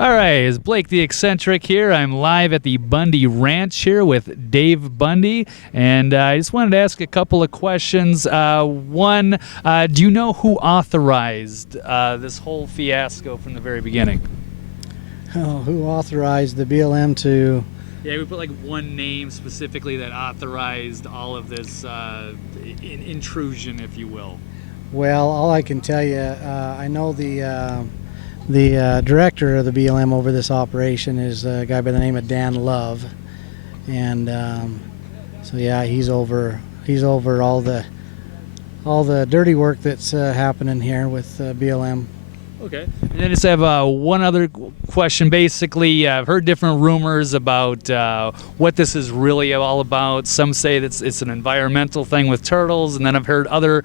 All right, it's Blake the Eccentric here. I'm live at the Bundy Ranch here with Dave Bundy, and I just wanted to ask a couple of questions. One, do you know who authorized this whole fiasco from the very beginning? Oh, who authorized the BLM to... Yeah, we put like one name specifically that authorized all of this intrusion, if you will. Well, all I can tell you, I know the director of the BLM over this operation is a guy by the name of Dan Love, and so yeah, he's over all the dirty work that's happening here with BLM. Okay. And then I just have one other question. Basically, I've heard different rumors about what this is really all about. Some say that it's an environmental thing with turtles, and then I've heard other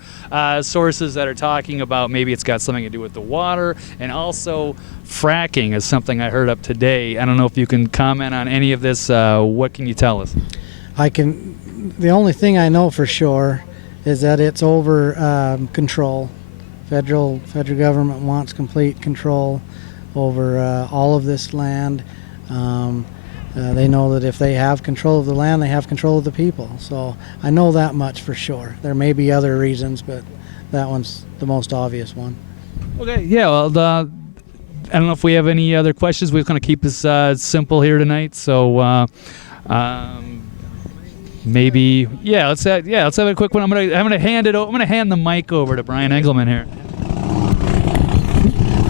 sources that are talking about maybe it's got something to do with the water, and also fracking is something I heard up today. I don't know if you can comment on any of this. What can you tell us? The only thing I know for sure is that it's over control. Federal government wants complete control over all of this land. They know that if they have control of the land, they have control of the people. So I know that much for sure. There may be other reasons, but that one's the most obvious one. Okay, yeah, well, I don't know if we have any other questions. We're going to keep this simple here tonight. So maybe, let's have a quick one. I'm gonna hand the mic over to Brian Engelman here.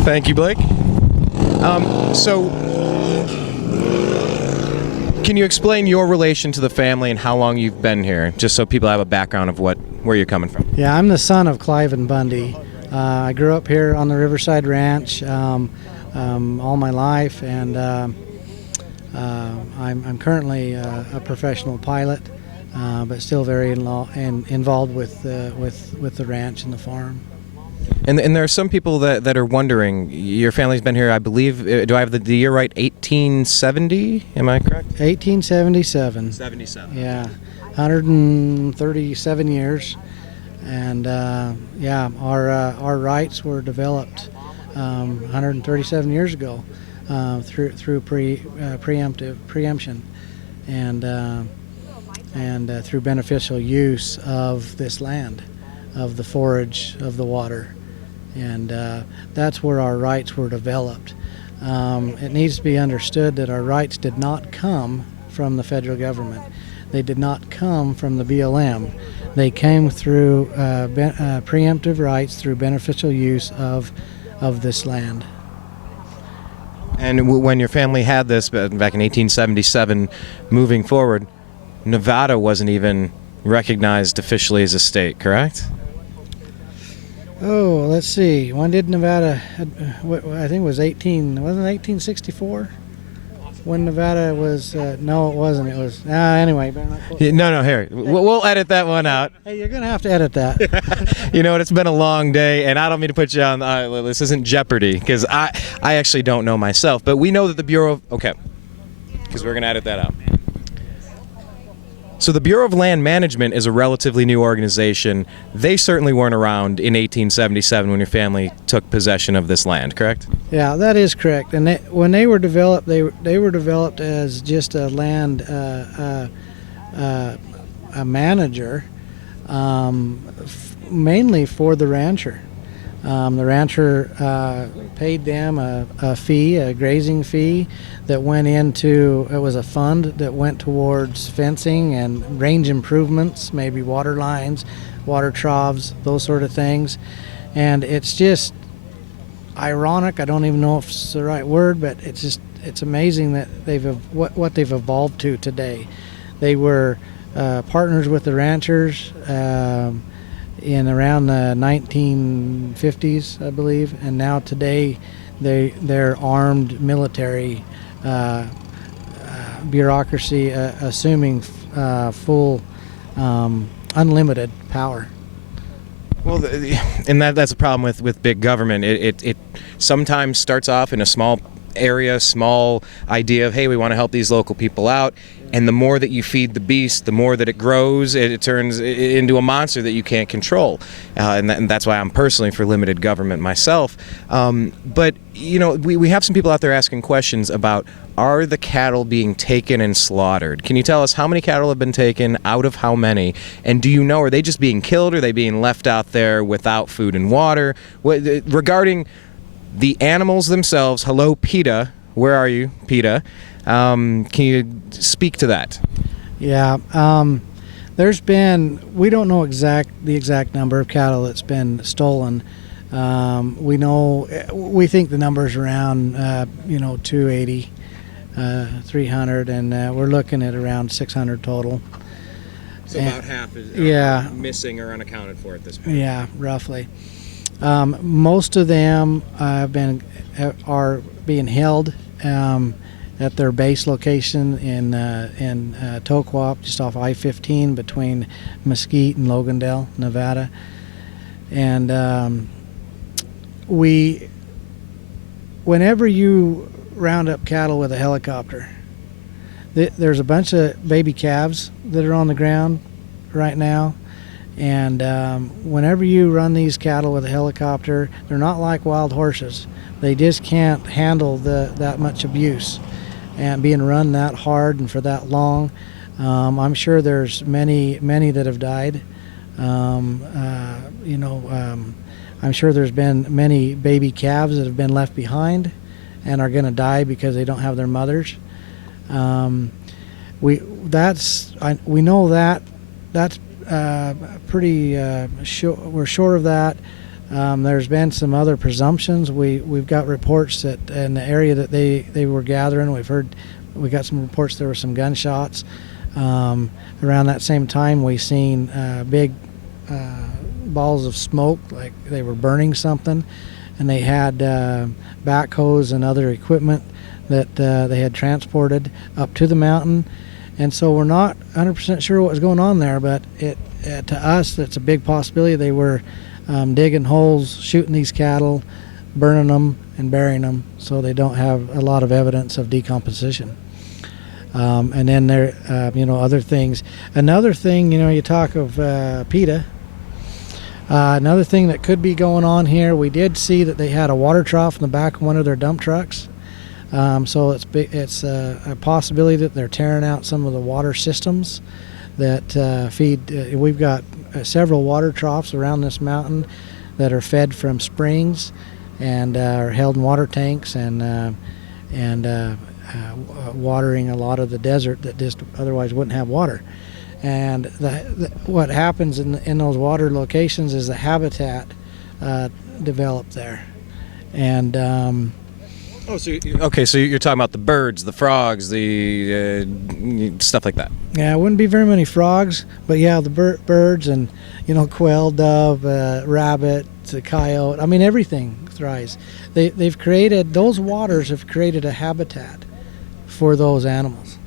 Thank you, Blake. So, can you explain your relation to the family and how long you've been here, just so people have a background of where you're coming from? Yeah, I'm the son of Cliven Bundy. I grew up here on the Riverside Ranch all my life, and I'm currently a professional pilot. But still very involved with the ranch and the farm. And there are some people that are wondering, your family's been here, I believe, do I have the year right, 1870? Am I correct? 1877. 77. Yeah, 137 years. And our rights were developed 137 years ago through preemption. And through beneficial use of this land, of the forage, of the water. And that's where our rights were developed. It needs to be understood that our rights did not come from the federal government. They did not come from the BLM. They came through preemptive rights through beneficial use of this land. And when your family had this back in 1877, moving forward, Nevada wasn't even recognized officially as a state, correct? Oh, let's see. When did Nevada? I think it was 1864? When Nevada was? No, it wasn't. It was. Anyway. No. Here, we'll edit that one out. Hey, you're gonna have to edit that. You know what? It's been a long day, and I don't mean to put you on. This isn't Jeopardy, because I actually don't know myself, but we know that the Bureau of because we're gonna edit that out. So the Bureau of Land Management is a relatively new organization. They certainly weren't around in 1877 when your family took possession of this land, correct? Yeah, that is correct. And when they were developed, they were developed as just a land a manager, mainly for the rancher. The rancher paid them a fee, a grazing fee, that went into, it was a fund that went towards fencing and range improvements, maybe water lines, water troughs, those sort of things. And it's just ironic, I don't even know if it's the right word, but it's amazing that what they've evolved to today. They were partners with the ranchers in around the 1950s, I believe, and now today they're armed military bureaucracy, assuming full unlimited power. Well, and that's a problem with big government. It sometimes starts off in a small area, small idea of, hey, we want to help these local people out. And the more that you feed the beast, the more that it grows, it turns into a monster that you can't control. And that's why I'm personally for limited government myself. But, you know, we have some people out there asking questions about, are the cattle being taken and slaughtered? Can you tell us how many cattle have been taken, out of how many? And do you know, are they just being killed, or are they being left out there without food and water? Regarding the animals themselves, hello, PETA. Where are you, PETA? Can you speak to that? Yeah, there's been, we don't know the exact number of cattle that's been stolen. We think the number's around 280, 300, and we're looking at around 600 total. So about half is missing or unaccounted for at this point. Yeah, roughly. Most of them are being held at their base location in Toquap, just off I-15 between Mesquite and Logandale, Nevada. And whenever you round up cattle with a helicopter, there's a bunch of baby calves that are on the ground right now. And whenever you run these cattle with a helicopter, they're not like wild horses. They just can't handle that much abuse and being run that hard and for that long. I'm sure there's many that have died. I'm sure there's been many baby calves that have been left behind and are going to die because they don't have their mothers. We know that's pretty sure. We're sure of that. There's been some other presumptions. We've got reports that in the area that they were gathering, we got some reports there were some gunshots. Around that same time, we seen big balls of smoke, like they were burning something, and they had backhoes and other equipment that they had transported up to the mountain. And so we're not 100% sure what was going on there, but to us, it's a big possibility they were digging holes, shooting these cattle, burning them, and burying them, so they don't have a lot of evidence of decomposition. And then there, other things. Another thing, you talk of PETA. Another thing that could be going on here, we did see that they had a water trough in the back of one of their dump trucks. So it's a possibility that they're tearing out some of the water systems that feed. We've got several water troughs around this mountain that are fed from springs and are held in water tanks and watering a lot of the desert that just otherwise wouldn't have water. And what happens in those water locations is the habitat developed there. And so you're talking about the birds, the frogs, the stuff like that. Yeah, it wouldn't be very many frogs, but yeah, the birds and quail, dove, rabbit, coyote. I mean, everything thrives. Those waters have created a habitat for those animals,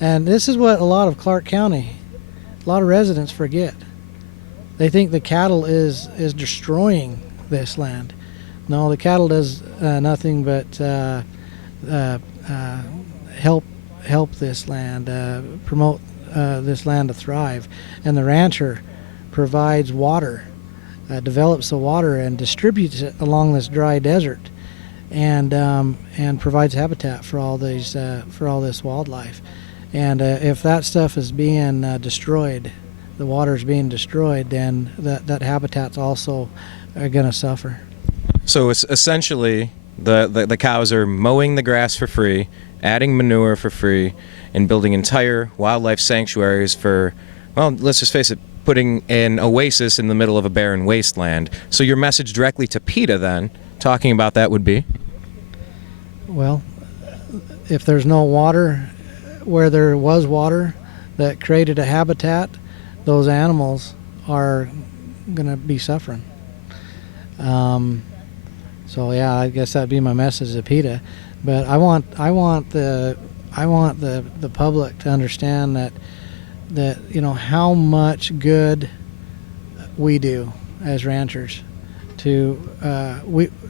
and this is what a lot of Clark County, a lot of residents forget. They think the cattle is destroying this land. No, the cattle does nothing but help this land, promote this land to thrive. And the rancher provides water, develops the water and distributes it along this dry desert, and provides habitat for all this wildlife. And if that stuff is being destroyed, the water's being destroyed, then that habitat's also going to suffer. So it's essentially the cows are mowing the grass for free, adding manure for free, and building entire wildlife sanctuaries for, well, let's just face it, putting an oasis in the middle of a barren wasteland. So your message directly to PETA then, talking about that, would be? Well, if there's no water where there was water that created a habitat, those animals are going to be suffering. So yeah, I guess that'd be my message to PETA. But I want the public to understand that how much good we do as ranchers to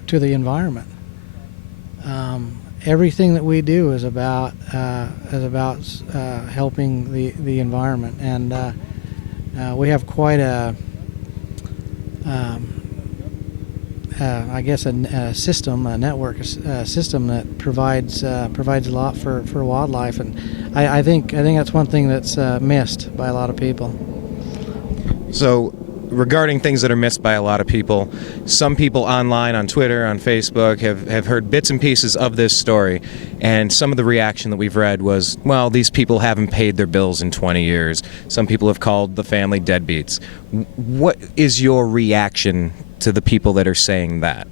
the environment. Everything that we do is about helping the environment, and we have quite a I guess a system, a network, a system that provides a lot for wildlife, and I think that's one thing that's missed by a lot of people. So, regarding things that are missed by a lot of people, some people online, on Twitter, on Facebook, have heard bits and pieces of this story, and some of the reaction that we've read was, well, these people haven't paid their bills in 20 years. Some people have called the family deadbeats. What is your reaction to the people that are saying that?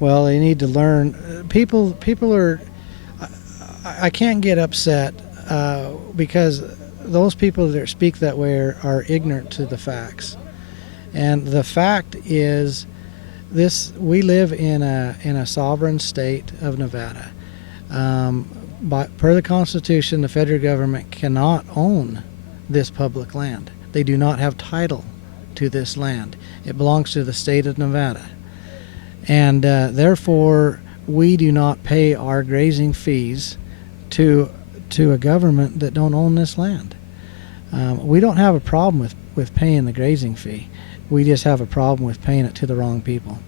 Well, they need to learn. People are. I can't get upset because those people that speak that way are ignorant to the facts. And the fact is, we live in a sovereign state of Nevada. But per the Constitution, the federal government cannot own this public land. They do not have title to this land. It belongs to the state of Nevada. And therefore, we do not pay our grazing fees to a government that don't own this land. We don't have a problem with paying the grazing fee. We just have a problem with paying it to the wrong people.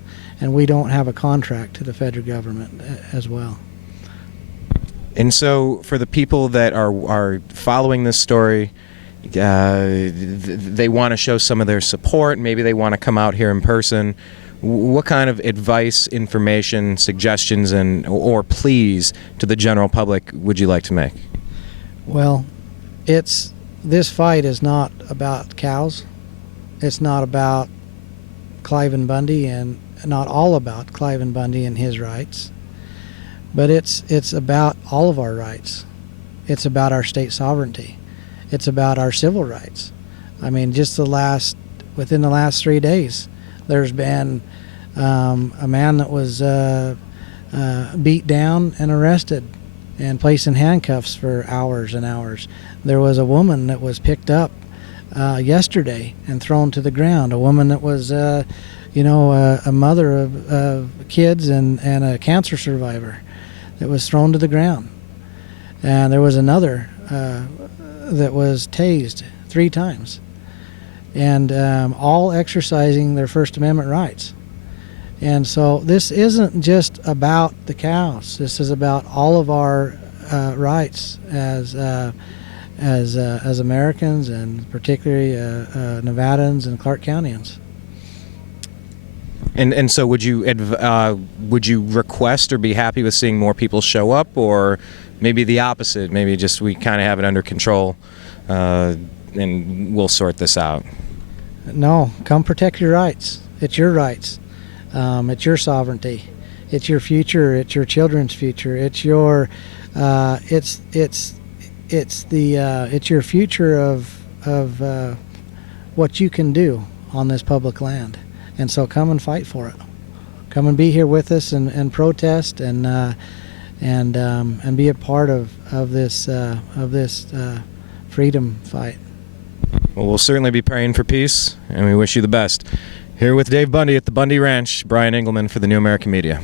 And we don't have a contract to the federal government as well. And so for the people that are following this story, they want to show some of their support, maybe they want to come out here in person, what kind of advice, information, suggestions, or pleas to the general public would you like to make? Well, this fight is not about cows. It's not about Cliven Bundy, and not all about Cliven Bundy and his rights. But it's about all of our rights. It's about our state sovereignty. It's about our civil rights. I mean, just within the last 3 days, there's been a man that was beat down and arrested and placed in handcuffs for hours and hours. There was a woman that was picked up yesterday and thrown to the ground. A woman that was, a mother of kids and a cancer survivor that was thrown to the ground. And there was another that was tased 3 times. And all exercising their First Amendment rights. And so this isn't just about the cows. This is about all of our rights as Americans, and particularly Nevadans and Clark Countyans. And so would you request or be happy with seeing more people show up, or maybe the opposite? Maybe just we kind of have it under control and we'll sort this out. No, come protect your rights. It's your rights. It's your sovereignty. It's your future. It's your children's future. It's your it's your future of what you can do on this public land. And so come and fight for it. Come and be here with us and protest and be a part of this freedom fight. Well, we'll certainly be praying for peace, and we wish you the best. Here with Dave Bundy at the Bundy Ranch, Brian Engelman for the New American Media.